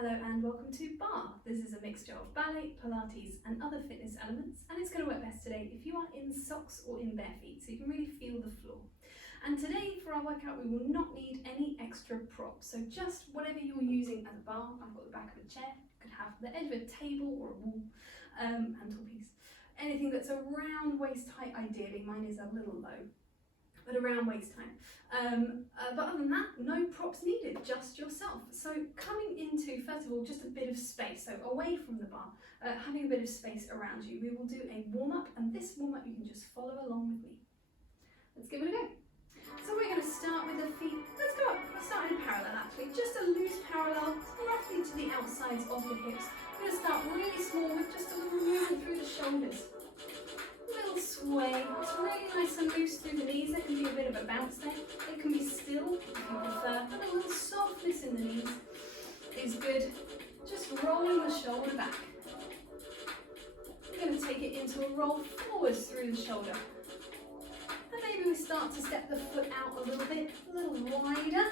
Hello and welcome to Barre. This is a mixture of ballet, Pilates and other fitness elements, and it's going to work best today if you are in socks or in bare feet, so you can really feel the floor. And today for our workout we will not need any extra props, so just whatever you're using as a bar. I've got the back of a chair, you could have the edge of a table or a wall, mantelpiece. Anything that's around waist height ideally. Mine is a little low, but around waist height. But other than that, no props needed, just yourself. So coming into, first of all, just a bit of space, so away from the bar, having a bit of space around you. We will do a warm-up, and this warm-up you can just follow along with me. Let's give it a go. So we're going to start with the feet. Let's go up. We'll start in parallel actually, just a loose parallel, roughly to the outsides of the hips. We're going to start really small with just a little movement through the shoulders. Little sway. It's really nice and loose through the knees. There can be a bit of a bounce there. It can be still if you prefer, but a little softness in the knees is good. Just rolling the shoulder back. We're going to take it into a roll forwards through the shoulder. And maybe we start to step the foot out a little bit, a little wider.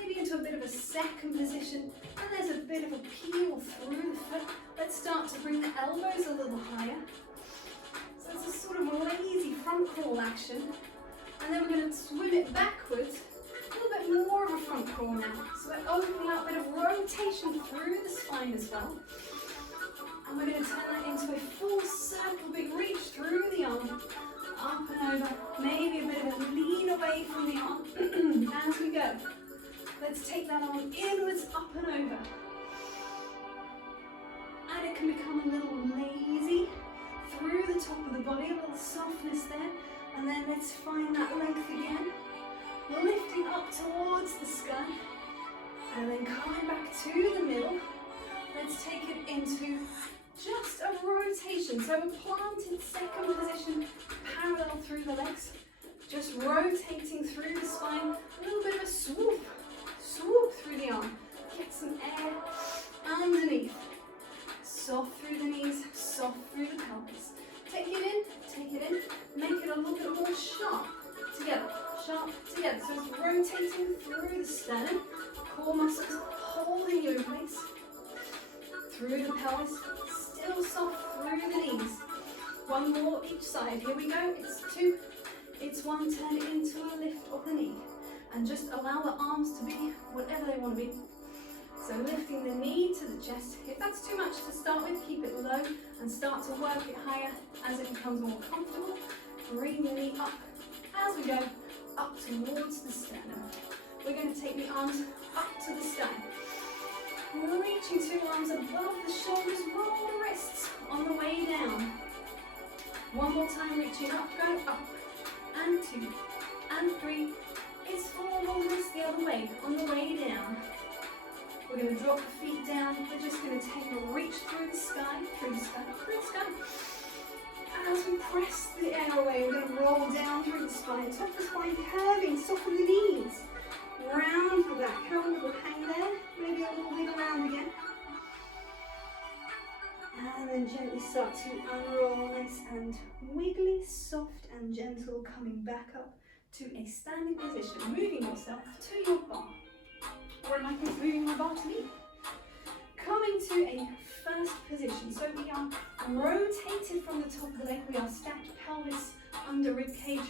Maybe into a bit of a second position. And there's a bit of a peel through the foot. Let's start to bring the elbows a little higher. So it's a sort of lazy front crawl action. And then we're going to swim it backwards. A little bit more of a front crawl now. So we're opening up a bit of rotation through the spine as well. And we're going to turn that into a full circle, big reach through the arm. Up and over. Maybe a bit of a lean away from the arm as we go. Let's take that arm inwards, up and over. And it can become a little lazy through the top of the body, a little softness there. And then let's find that length again. Lifting up towards the sky. And then coming back to the middle. Let's take it into just a rotation. So a planted second position, parallel through the legs. Just rotating through the spine. A little bit of a swoop. Swoop through the arm. Get some air underneath. Soft through the knees, soft through the pelvis. Take it in, make it a little bit more sharp together, So it's rotating through the sternum, core muscles holding you in place, through the pelvis, still soft through the knees. One more each side, here we go, it's two, it's one, turn it into a lift of the knee, and just allow the arms to be whatever they want to be. So lifting the knee to the chest. If that's too much to start with, keep it low and start to work it higher as it becomes more comfortable. Bring the knee up as we go, up towards the sternum. We're going to take the arms up to the sky. Reaching two arms above the shoulders, roll the wrists on the way down. One more time, reaching up, go up, and two, and three. It's four, roll the wrists the other way, on the way down. We're going to drop the feet down. We're just going to take a reach through the sky, through the sky. And as we press the air away, we're going to roll down through the spine. Top of the spine curving, soften the knees. Round the back. Have a little hang there. Maybe a little wiggle around again. And then gently start to unroll, nice and wiggly, soft and gentle, coming back up to a standing position. Moving yourself to your bar. Or in my case, moving my bar to me. Coming to a first position. So we are rotated from the top of the leg. We are stacked pelvis under rib cage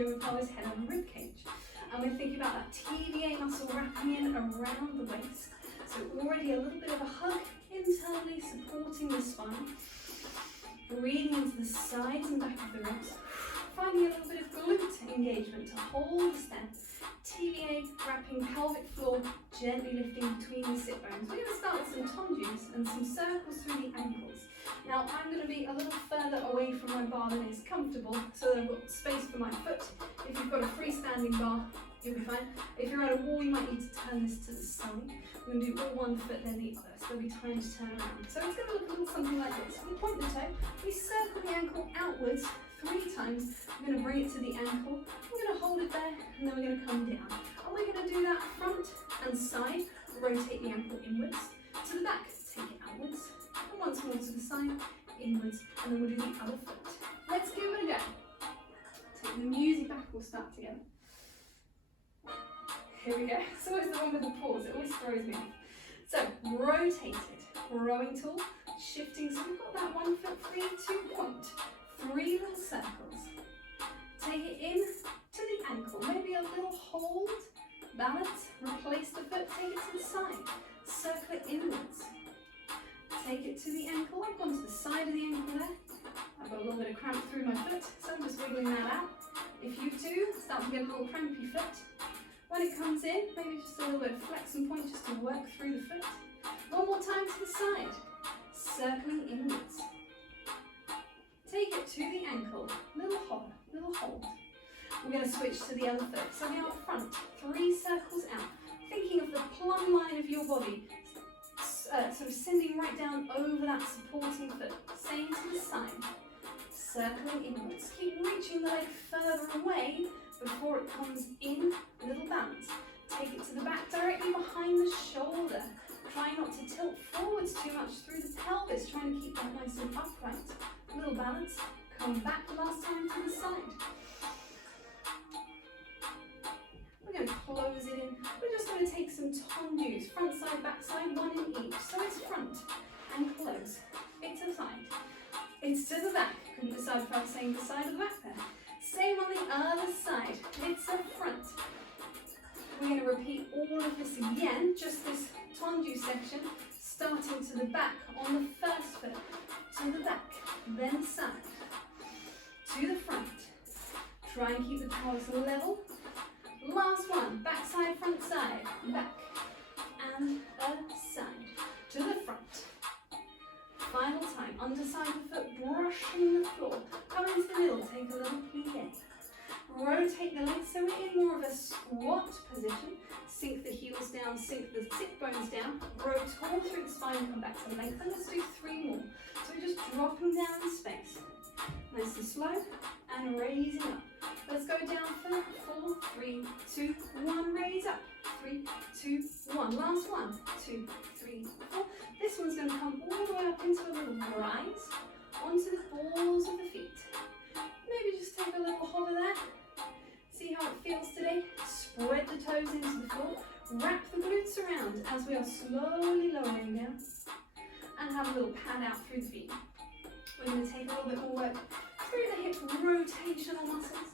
over pelvis, head on rib cage. And we're thinking about that TVA muscle wrapping in around the waist. So already a little bit of a hug internally supporting the spine. Breathing into the sides and back of the ribs. Finding a little bit of glute engagement to hold the stance. TVA wrapping pelvic floor, gently lifting between the sit bones. We're going to start with some tongs and some circles through the ankles. Now I'm going to be a little further away from my bar than is comfortable, so that I've got space for my foot. If you've got a freestanding bar, you'll be fine. If you're at a wall, you might need to turn this to the side. We're going to do all one foot then the other, so there'll be time to turn around. So it's going to look a little something like this. We point the toe, we circle the ankle outwards 3 times. We're going to bring it to the ankle. We're going to hold it there, and then we're going to come down. And we're going to do that front and side. Rotate the ankle inwards to the back. Take it outwards, and once more to the side, inwards, and then we'll do the other foot. Let's give it a go. Take the music back. We'll start together. Here we go. It's always the one with the pause. It always throws me off. So rotate it, rowing tool, shifting. So we've got that 1 foot free, 2 point, 3 little circles. Take it in to the ankle, maybe a little hold, balance, replace the foot, take it to the side, circle it inwards. Take it to the ankle, I've gone to the side of the ankle there. I've got a little bit of cramp through my foot, so I'm just wiggling that out. If you too start to get a little crampy foot, when it comes in, maybe just a little bit of flex and point just to work through the foot. One more time to the side, circling inwards. Take it to the ankle, little hold, little hold. We're going to switch to the other foot. So now front, 3 circles out, thinking of the plumb line of your body, sort of sending right down over that supporting foot. Same to the side, circling inwards. Keep reaching the leg further away before it comes in, little balance. Take it to the back, directly behind the shoulder. Try not to tilt forwards too much through the pelvis, trying to keep that nice and upright. Little balance, come back last time to the side. We're going to close it in. We're just going to take some tendus, front side, back side, 1 in each. So it's front and close. It's to the side. It's to the back. Couldn't decide if I was saying the side or the back there. Same on the other side. It's a front. We're going to repeat all of this again, just this tendu section, starting to the back on the first foot, to the back, then side, to the front. Try and keep the pelvis level. Last one, back side, front side, back, and a side, to the front. Final time, underside of the foot, brushing the floor. Come into the middle, take a little plie. Rotate the legs so we're in more of a squat position. Sink the heels down, sink the sit bones down. Row tall through the spine, come back to the length. And let's do 3 more. So we're just dropping down in space. Nice and slow, and raising up. Let's go down for 4, 3, 2, 1, raise up. 3, 2, 1. Last one. 2, 3, 4. This one's going to come all the way up into a little rise onto the balls of the feet. Maybe just take a little hover there. See how it feels today. Spread the toes into the floor. Wrap the glutes around as we are slowly lowering down. And have a little pad out through the feet. We're going to take a little bit more work through the hip rotational muscles.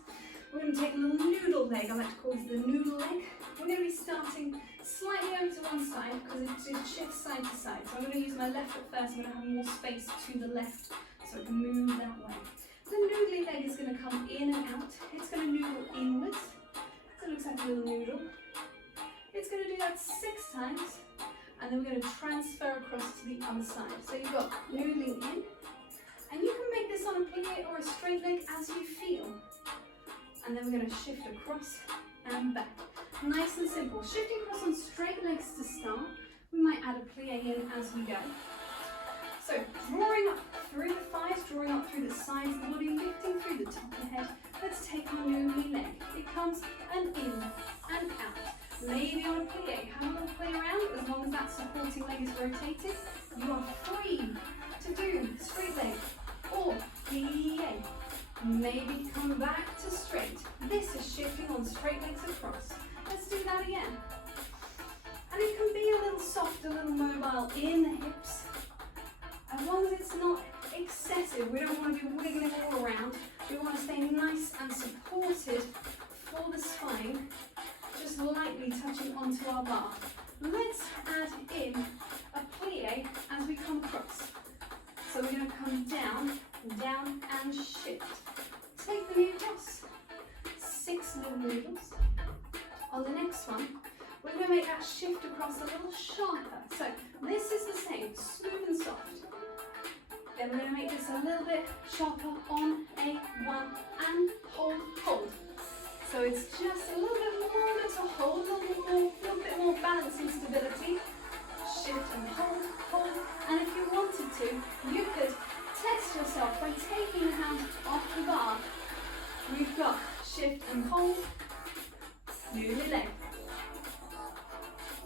We're going to take a little noodle leg. I like to call this the noodle leg. We're going to be starting slightly over to one side because it shifts side to side. So I'm going to use my left foot first. I'm going to have more space to the left so it can move that way. The noodly leg is going to come in and out. It's going to noodle inwards. So it looks like a little noodle. It's going to do that 6 times. And then we're going to transfer across to the other side. So you've got noodling in. And you can make this on a plie or a straight leg as you feel. And then we're going to shift across and back. Nice and simple. Shifting across on straight legs to start. We might add a plie in as we go. So drawing up through the thighs, drawing up through the sides of the body, lifting through the top of the head. Let's take our noodly leg. It comes and in and out. Maybe on a plie. Have a little play around. As long as that supporting leg is rotated, you are free to do straight leg or plie. Maybe come back to straight. This is shifting on straight legs across. Let's do that again. And it can be a little soft, a little mobile in the hips. As long as it's not excessive, we don't want to be wiggling all around. We want to stay nice and supported for the spine, just lightly touching onto our bar. Let's add in a plie as we come across. So we're going to come down, down and shift. Take the noodles, 6 little noodles. On the next one, we're going to make that shift across a little sharper. So this is the same, smooth and soft. Then we're going to make this a little bit sharper on a 1 and hold, hold. So it's just a little bit longer to hold, a little bit more balance and stability. Shift and hold, hold. And if you wanted to, you could test yourself by taking the hand off the bar. We've got shift and hold, noodly leg.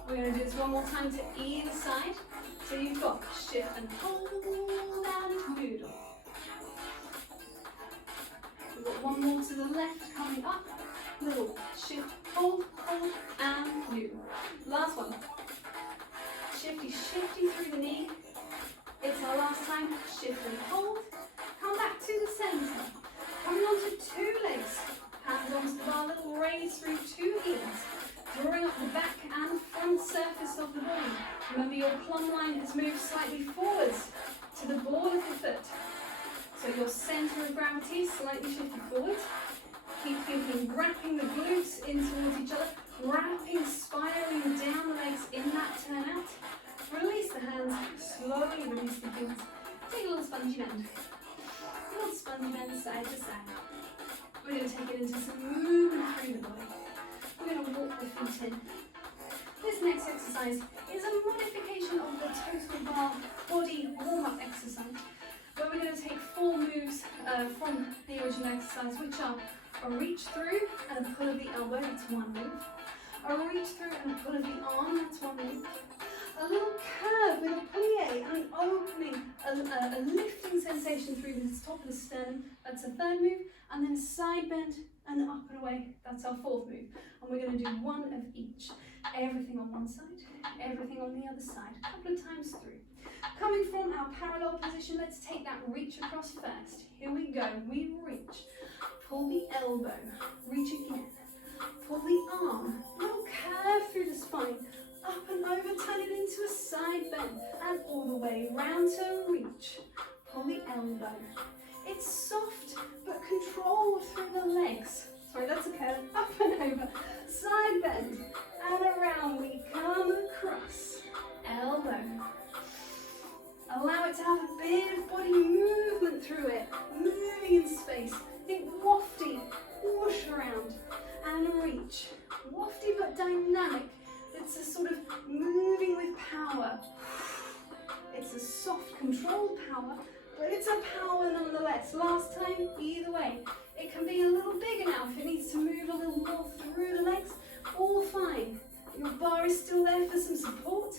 We're going to do this one more time to either side. So you've got shift and hold and noodle. We've got one more to the left coming up. Little shift, hold, hold and noodle. Last one. Shift shifty, shifting through the knee. It's our last time. Shift and hold. Come back to the center. Coming onto two legs. Hands onto the bar, little raise through two heels. Drawing up the back and front surface of the body. Remember your plumb line has moved slightly forwards to the ball of the foot. So your center of gravity slightly shifted forwards. Keep thinking, wrapping the glutes in towards each other, wrapping, spiraling down the legs in that turn out. Release the hands, slowly release the heels. Take a little spongy bend. A little spongy bend side to side. We're going to take it into some movement through the body. We're going to walk the feet in. This next exercise is a modification of the Total Barre body warm-up exercise, where we're going to take 4 moves from the original exercise, which are a reach through and a pull of the elbow, that's one move. A reach through and a pull of the arm, that's one move. A little curve with a plie and opening, a lifting sensation through the top of the sternum, that's a third move. And then side bend and up and away, that's our 4th move. And we're going to do one of each. Everything on one side, everything on the other side, a couple of times through. Coming from our parallel position, let's take that reach across first. Here we go, we reach. Pull the elbow, reach again. Pull the arm, little curve through the spine. Up and over, turn it into a side bend. And all the way round to reach. Pull the elbow. It's soft but controlled through the legs. Sorry, that's a curve. Up and over, side bend, and around we come across. Elbow. Allow it to have a bit of body movement through it, moving in space. Think wafty, whoosh around, and reach. Wafty but dynamic. It's a sort of moving with power. It's a soft, controlled power, but it's a power nonetheless. Last time, either way. It can be a little bigger now if it needs to move a little more through the legs. All fine. Your bar is still there for some support.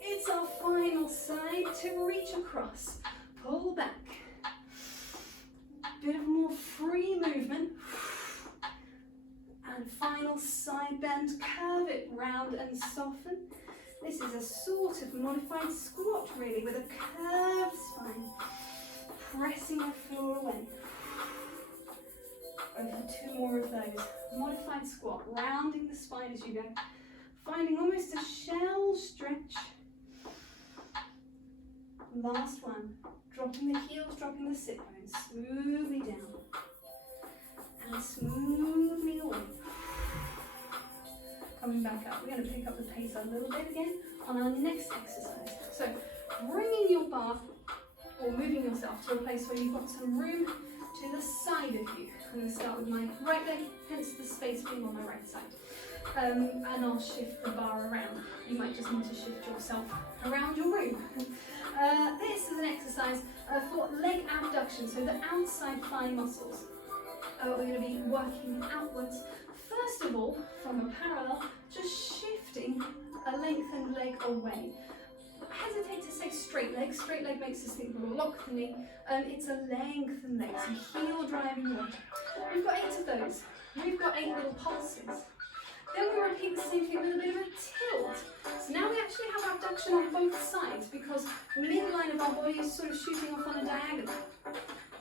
It's our final side to reach across. Pull back. Bit of more free movement. And final side bend, curve it round and soften. This is a sort of modified squat really, with a curved spine. Pressing the floor away. Over 2 more of those. Modified squat, rounding the spine as you go. Finding almost a shell stretch. Last one. Dropping the heels, dropping the sit bones. Smoothly down. And smoothly away. Coming back up. We're going to pick up the pace a little bit again on our next exercise. So, bringing your bar or moving yourself to a place where you've got some room to the side of you. I'm going to start with my right leg, hence the space being on my right side. And I'll shift the bar around. You might just need to shift yourself around your room. This is an exercise for leg abduction, so the outside thigh muscles. We're going to be working outwards. First of all, from a parallel, just shifting a lengthened leg away. I hesitate to say straight leg. Straight leg makes us think we'll lock the knee. It's a lengthened leg, so heel driving away. We've got 8 of those. We've got 8 little pulses. Then we repeat the same thing with a bit of a tilt. So now we actually have abduction on both sides because the midline of our body is sort of shooting off on a diagonal.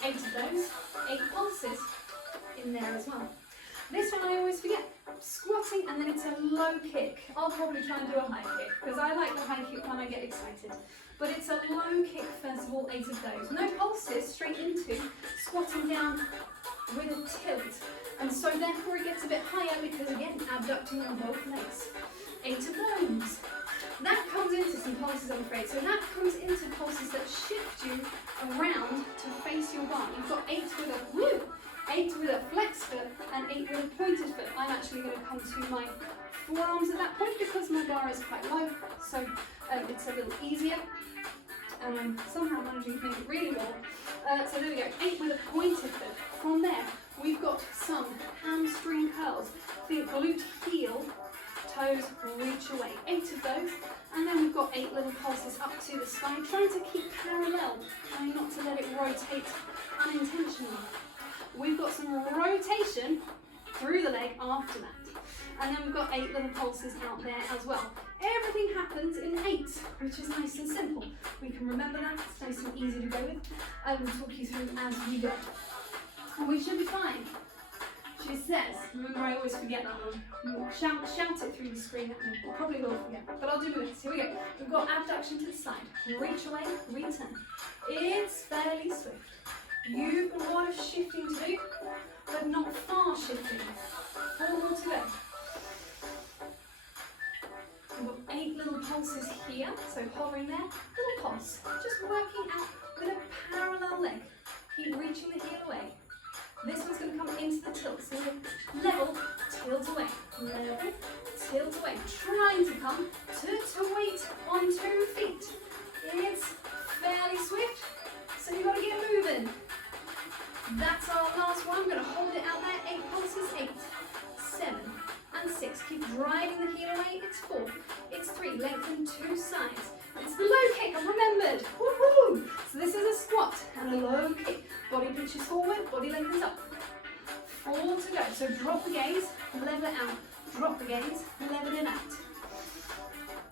8 of those, 8 pulses in there as well. This one I always forget, squatting and then it's a low kick. I'll probably try and do a high kick because I like the high kick when I get excited. But it's a low kick first of all, 8 of those. No pulses, straight into squatting down with a tilt. And so therefore it gets a bit higher because again, abducting on both legs. 8 of those. That comes into some pulses, I'm afraid. So that comes into pulses that shift you around to face your bar. You've got 8 with a woo, 8 with a flex foot and 8 with a pointed foot. I'm actually going to come to my forearms at that point because my bar is quite low. So it's a little easier. And I'm somehow managing to make it really well. So there we go, 8 with a pointed foot. From there, we've got some hamstring curls. Think glute heel, toes reach away. 8 of those. And then we've got 8 little pulses up to the spine, trying to keep parallel, trying not to let it rotate unintentionally. We've got some rotation through the leg after that. And then we've got 8 little pulses out there as well. Everything happens in 8, which is nice and simple. We can remember that, it's nice and easy to go with. I will talk you through as we go. And we should be fine. She says, remember I always forget that one. Shout it through the screen at me. I probably will forget, but I'll do my best. Here we go. We've got abduction to the side. Reach away, return. It's fairly swift. You've got a lot of shifting to do, but not far shifting. 4 more to go. We've got 8 little pulses here, so hovering there, little pulse. Just working out with a parallel leg. Keep reaching the heel away. This one's going to come into the tilt, so level, tilt away, level, tilt away. Trying to come to weight on 2 feet. It's fairly swift, so you've got to get moving. That's our last one. I'm going to hold it out there. 8 pulses, 8, 7, and 6. Keep driving the heel away. It's 4, it's 3. Lengthen 2 sides. It's the low kick, I've remembered. Woohoo! So this is a squat and a low kick. Body pitches forward, body lengthens up. 4 to go. So drop the gaze, level it out. Drop the gaze, level it out.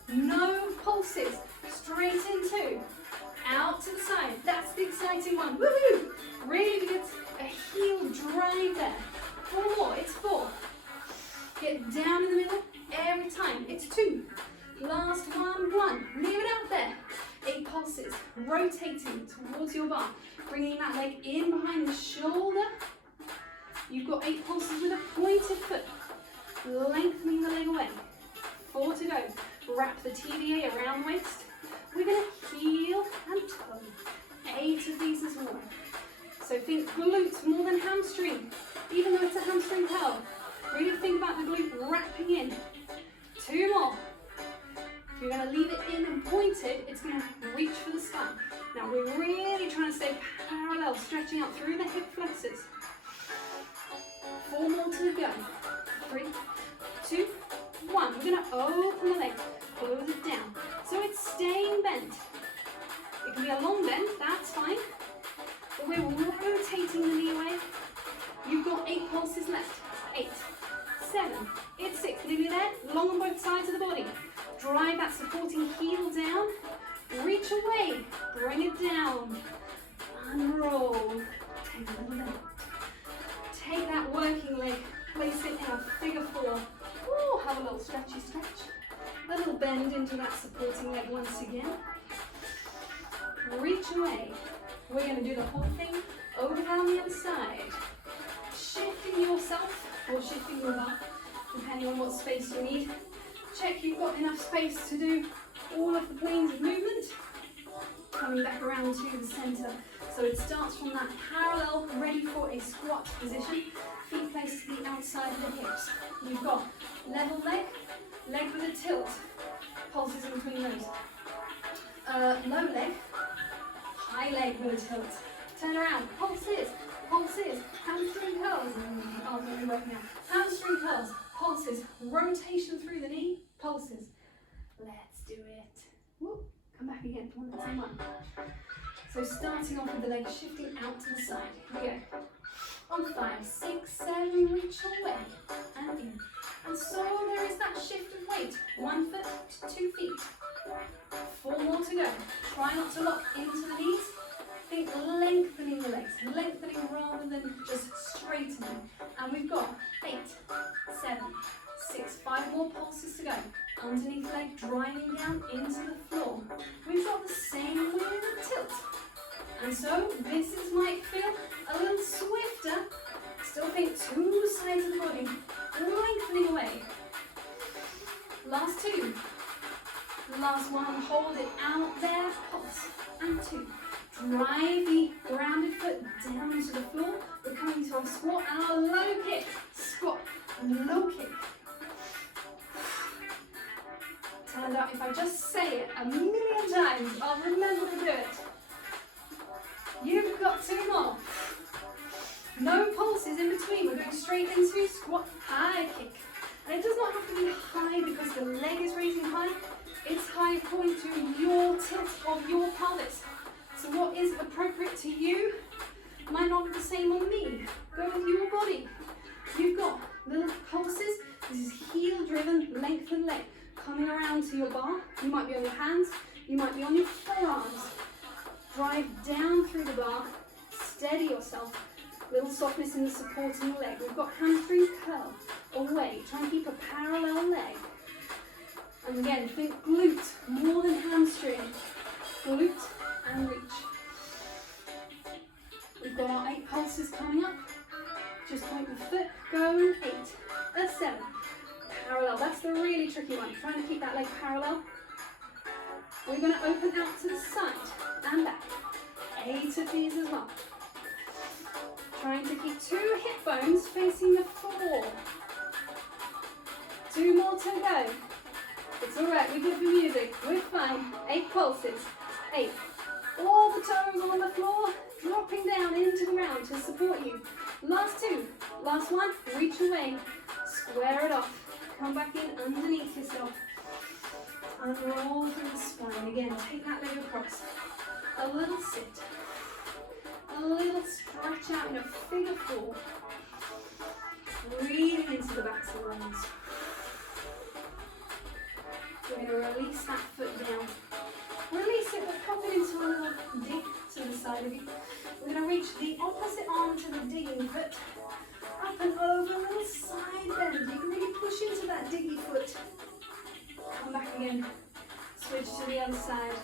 No pulses. Straight into. Out to the side. That's the exciting one. Woohoo! Really get a heel drive there. 4 more. It's 4. Get down in the middle every time. It's 2. Last one, 1. Leave it out there. 8 pulses. Rotating towards your bar. Bringing that leg in behind the shoulder. You've got 8 pulses with a pointed foot. Lengthening the leg away. 4 to go. Wrap the TVA around the waist. We're going to heel and toe. 8 of these as well. So think glute more than hamstring. Even though it's a hamstring curl. Really think about the glute wrapping in. 2 more. If you're going to leave it in and pointed, it's going to reach for the sky. Now we're really trying to stay parallel, stretching out through the hip flexors. 4 more to go. 3, 2, 1. We're going to open the leg, close it down. So it's staying bent. It can be a long bend, that's fine. But we're rotating the knee away. You've got 8 pulses left. 8, 7, it's 6. Nearly there. Long on both sides of the body. Drive that supporting heel down. Reach away. Bring it down. Unroll. Take a little leg. Take that working leg. Place it in a figure 4. Ooh, have a little stretchy stretch. A little bend into that supporting leg once again. Reach away. We're going to do the whole thing over on the other side. Shifting yourself or shifting your bar, depending on what space you need. Check you've got enough space to do all of the planes of movement. Coming back around to the center. So it starts from that parallel, ready for a squat position. Feet placed to the outside of the hips. You've got level leg, leg with a tilt. Pulses in between those. Low leg, high leg with a tilt. Turn around, pulses, pulses, hamstring curls. Oh, really working out. Hamstring curls, pulses, rotation through the knee, pulses. Let's do it. Whoop. Come back again, 1 and 2, 1. So starting off with the leg shifting out to the side. Here we go. On 5, 6, 7, reach away and in. And so there is that shift of weight. 1 foot to 2 feet. 4 more to go. Try not to lock into the knees. Think lengthening the legs. Lengthening rather than just straightening. And we've got 8, 7, 6, 5 more pulses to go. Underneath leg driving down into the floor. We've got the same with the tilt. And so this might feel a little swifter. Still think 2 sides of the body. Lengthening away. Last 2. Last 1. Hold it out there. Pulse. And 2. Drive the grounded foot down into the floor. We're coming to our squat and our low kick. Squat. Low kick. Turns out if I just say it a million times, I'll remember to do it. You've got 2 more. No pulses in between. We're going straight into squat, high kick. And it does not have to be high because the leg is raising high. It's high according to your tilt of your pelvis. So what is appropriate to you might not be the same on me. Go with your body. You've got little pulses. This is heel driven, lengthen leg. Coming around to your bar. You might be on your hands, you might be on your forearms. Drive down through the bar, steady yourself. Little softness in the supporting leg. We've got hamstring curl away. Try and keep a parallel leg. And again, think glute more than hamstring. Glute and reach. We've got our 8 pulses coming up. Just point the foot, go 8, a 7. Parallel, that's the really tricky one. Trying to keep that leg parallel. We're going to open out to the side and back. 8 of these as well. Trying to keep 2 hip bones facing the floor. 2 more to go. It's alright, we're good for music. We're fine. 8 pulses. 8. All the toes on the floor, dropping down into the ground to support you. Last 2. Last one. Reach away. Square it off. Come back in underneath yourself. And roll through the spine. Again, take that leg across. A little sit. A little stretch out in a figure 4. Breathing into the backs of the arms. We're going to release that foot down. Release it, but pop it into a little dig to the side of you. We're going to reach the opposite arm to the digging foot. Up and over, a little side bend. You can really push into that diggy foot. Come back again. Switch to the other side.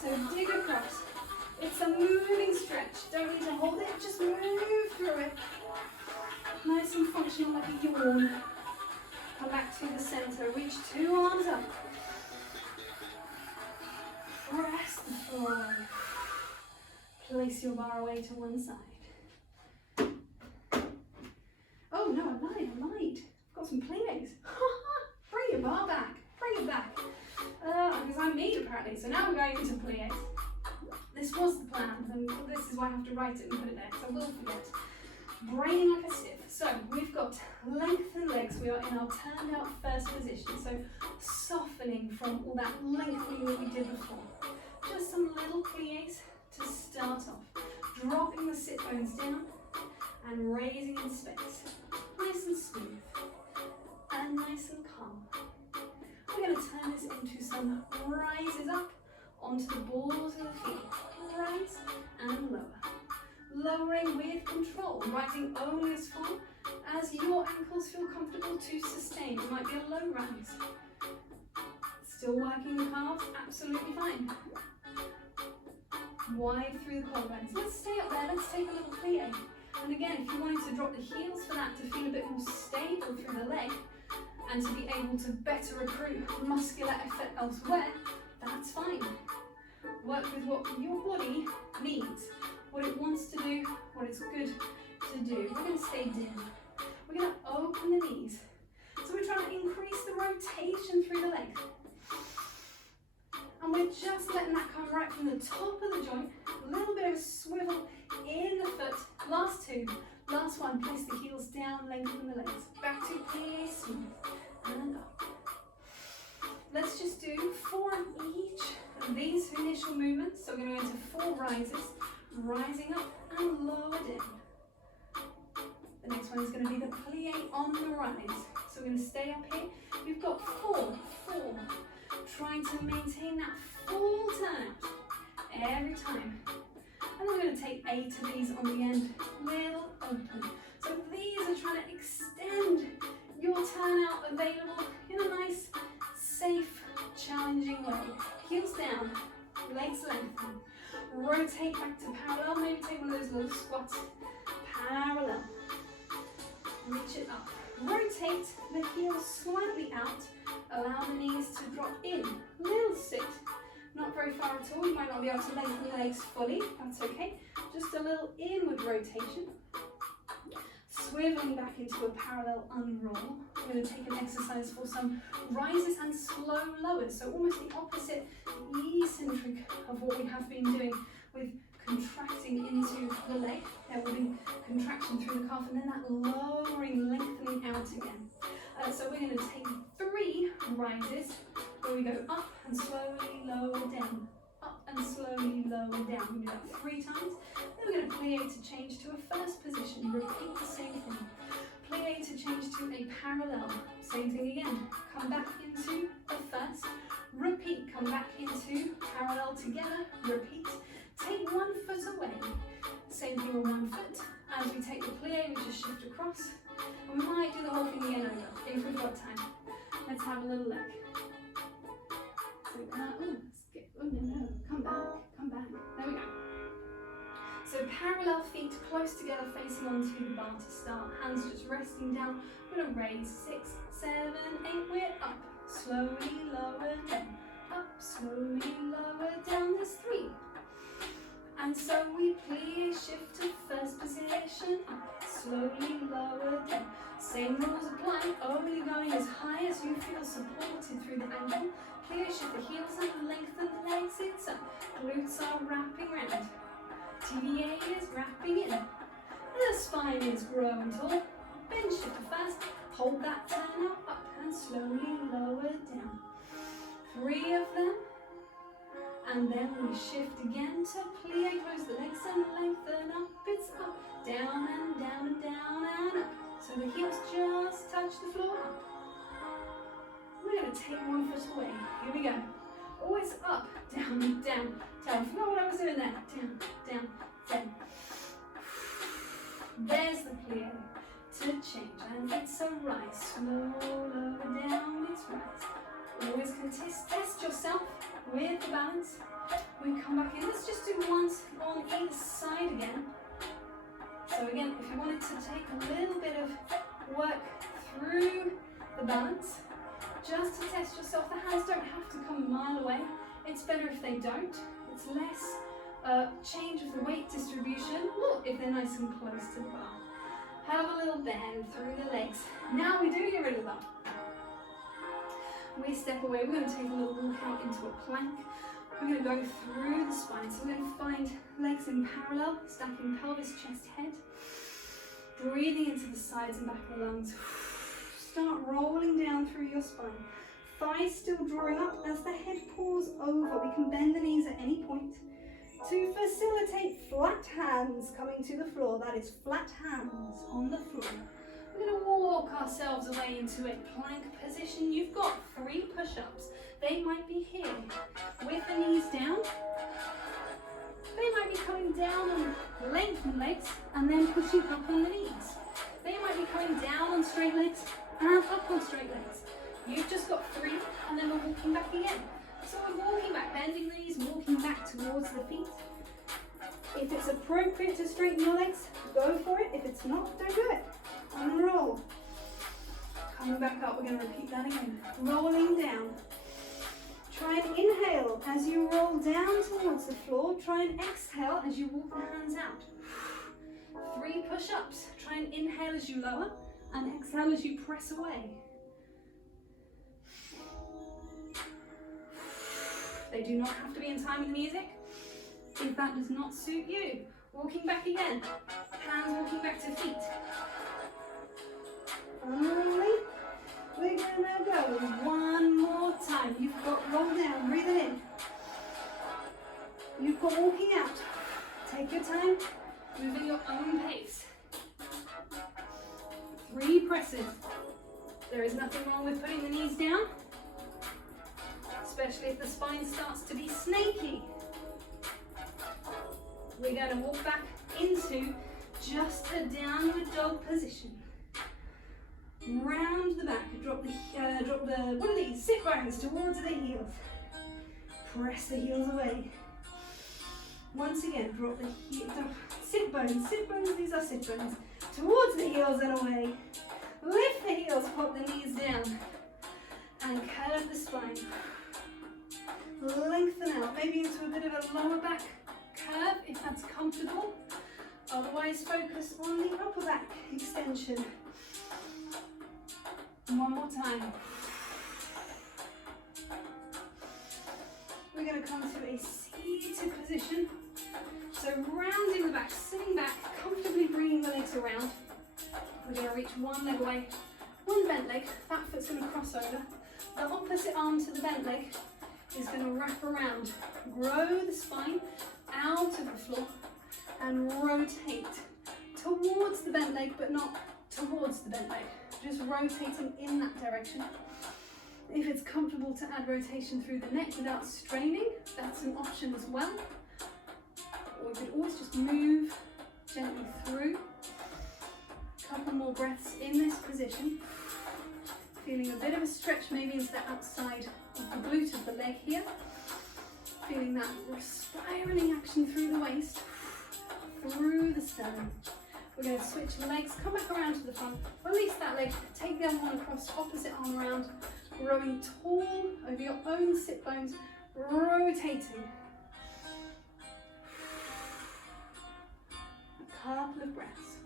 So dig across. It's a moving stretch. Don't need to hold it, just move through it. Nice and functional like a yawn. Come back to the center. Reach 2 arms up. Press the floor away. Place your bar away to one side. Oh no, I lied. I've got some plies. Bring your bar back. Bring it back. Because I'm me apparently. So now we're going into plies. This was the plan, and this is why I have to write it and put it there, because I will forget. Braining like a sieve. So we've got lengthened legs. We are in our turned out first position. So softening from all that lengthening that we did before. Just some little plies to start off. Dropping the sit bones down and raising in space. Nice and smooth and nice and calm. We're going to turn this into some rises up onto the balls of the feet. Rise and lower. Lowering with control, rising only as far as your ankles feel comfortable to sustain. It might be a low rise. Still working the calves, absolutely fine. Wide through the collarbones. Let's stay up there, let's take a little plie. And again, if you wanted to drop the heels for that to feel a bit more stable through the leg and to be able to better recruit muscular effort elsewhere, that's fine. Work with what your body needs, what it wants to do, what it's good to do. We're going to stay down. We're going to open the knees. So we're trying to increase the rotation through the leg. And we're just letting that come right from the top of the joint. A little bit of a swivel in the foot. Last 2. Last one. Place the heels down, lengthen the legs. Back to plie, smooth, and up. Let's just do 4 of each of these initial movements. So we're going to go into 4 rises. Rising up and lower down. The next one is going to be the plie on the rise. So we're going to stay up here. We've got 4. Trying to maintain that full turn out every time. And we're going to take 8 of these on the end. Little open. So these are trying to extend your turn out available in a nice, safe, challenging way. Heels down, legs lengthen. Rotate back to parallel, maybe take one of those little squats. Parallel. Reach it up. Rotate the heels slightly out. Allow the knees to drop in. Little sit. Not very far at all. You might not be able to lengthen the legs fully. That's okay. Just a little inward rotation. Swiveling back into a parallel unroll. We're going to take an exercise for some rises and slow lowers. So almost the opposite, eccentric of what we have been doing with contracting into the leg. There will be contraction through the calf and then that lowering, lengthening out again. So we're going to take 3 rises where we go up and slowly lower down. Up and slowly lower down. We do that 3 times. Then we're going to plie to change to a first position. Repeat the same thing. plie to change to a parallel. Same thing again. Come back into the first. Repeat. Come back into parallel together. Repeat. Take one foot away. Same thing with one foot. As we take the plie, we just shift across. And we might do the whole thing again over if we've got time. Let's have a little look. So, no, come back. There we go. So parallel feet close together, facing onto the bar to start. Hands just resting down. We're going to raise 6, 7, 8. We're up. Slowly lower down. Up. Slowly lower down. There's 3. And so we plie, shift to first position. Up. Slowly lower down. Same rules apply. Only going as high as you feel supported through the ankle. Plie, shift the heels and lengthen the legs. It's up. Glutes are wrapping round. TVA is wrapping in. The spine is growing tall. Bend shift to first. Hold that turn up and slowly lower down. 3 of them. And then we shift again to plie. Close the legs and lengthen up. It's up. Down and down and down and up. So the heels just touch the floor up. We're going to take one foot away. Here we go. Always up, down, down, down. Forgot what I was doing there. Down, down, down. There's the plie to change. And it's a rise. Slow, lower down, it's rise. Always can test yourself with the balance. We come back in. Let's just do once on either side again. So again, if you wanted to take a little bit of work through the balance, just to test yourself, the hands don't have to come a mile away. It's better if they don't. It's less change of the weight distribution if they're nice and close to the bar. Have a little bend through the legs. Now we do get rid of the bar. We step away. We're going to take a little walk out into a plank. We're going to go through the spine. So we're going to find legs in parallel, stacking pelvis, chest, head. Breathing into the sides and back of the lungs. Start rolling down through your spine. Thighs still drawing up as the head pulls over. We can bend the knees at any point to facilitate flat hands coming to the floor. That is flat hands on the floor. We're going to walk ourselves away into a plank position. You've got 3 push-ups. They might be here with the knees down. They might be coming down on lengthened legs and then pushing up on the knees. They might be coming down on straight legs and up on straight legs. You've just got 3 and then we're walking back again. So we're walking back, bending the knees, walking back towards the feet. If it's appropriate to straighten your legs, go for it. If it's not, don't do it. Unroll. Coming back up, we're going to repeat that again. Rolling down. Try and inhale as you roll down towards the floor. Try and exhale as you walk the hands out. 3 push-ups. Try and inhale as you lower and exhale as you press away. They do not have to be in time with the music if that does not suit you. Walking back again. Hands walking back to feet. Unrolling. We're gonna go one more time. You've got roll down, breathe it in. You've got walking out. Take your time, move at your own pace. 3 presses. There is nothing wrong with putting the knees down, especially if the spine starts to be snaky. We're going to walk back into just a downward dog position. Round the back, drop the what are these? Sit bones towards the heels. Press the heels away. Once again, drop the sit bones, these are sit bones. Towards the heels and away. Lift the heels, pop the knees down. And curve the spine. Lengthen out, maybe into a bit of a lower back curve if that's comfortable. Otherwise, focus on the upper back extension. One more time. We're going to come to a seated position. So rounding the back, sitting back, comfortably bringing the legs around. We're going to reach one leg away, one bent leg. That foot's going to cross over. The opposite arm to the bent leg is going to wrap around. Grow the spine out of the floor and rotate towards the bent leg, but not towards the bent leg, just rotating in that direction. If it's comfortable to add rotation through the neck without straining, that's an option as well. Or you could always just move gently through. A couple more breaths in this position. Feeling a bit of a stretch maybe into the outside of the glute of the leg here. Feeling that spiraling action through the waist, through the sternum. We're going to switch legs, come back around to the front, release that leg, take the other one across, opposite arm around, growing tall over your own sit bones, rotating. A couple of breaths.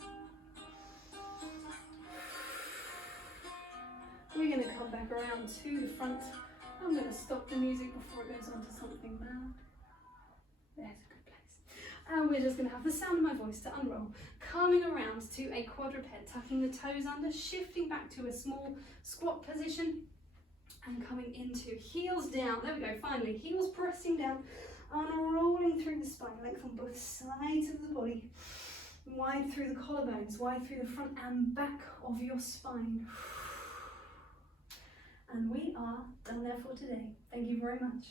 We're going to come back around to the front. I'm going to stop the music before it goes on to something loud. There's a good place. And we're just going to have the sound of my voice to unroll, coming around to a quadruped, tucking the toes under, shifting back to a small squat position, and coming into heels down. There we go, finally, heels pressing down, unrolling through the spine, length on both sides of the body, wide through the collarbones, wide through the front and back of your spine. And we are done there for today. Thank you very much.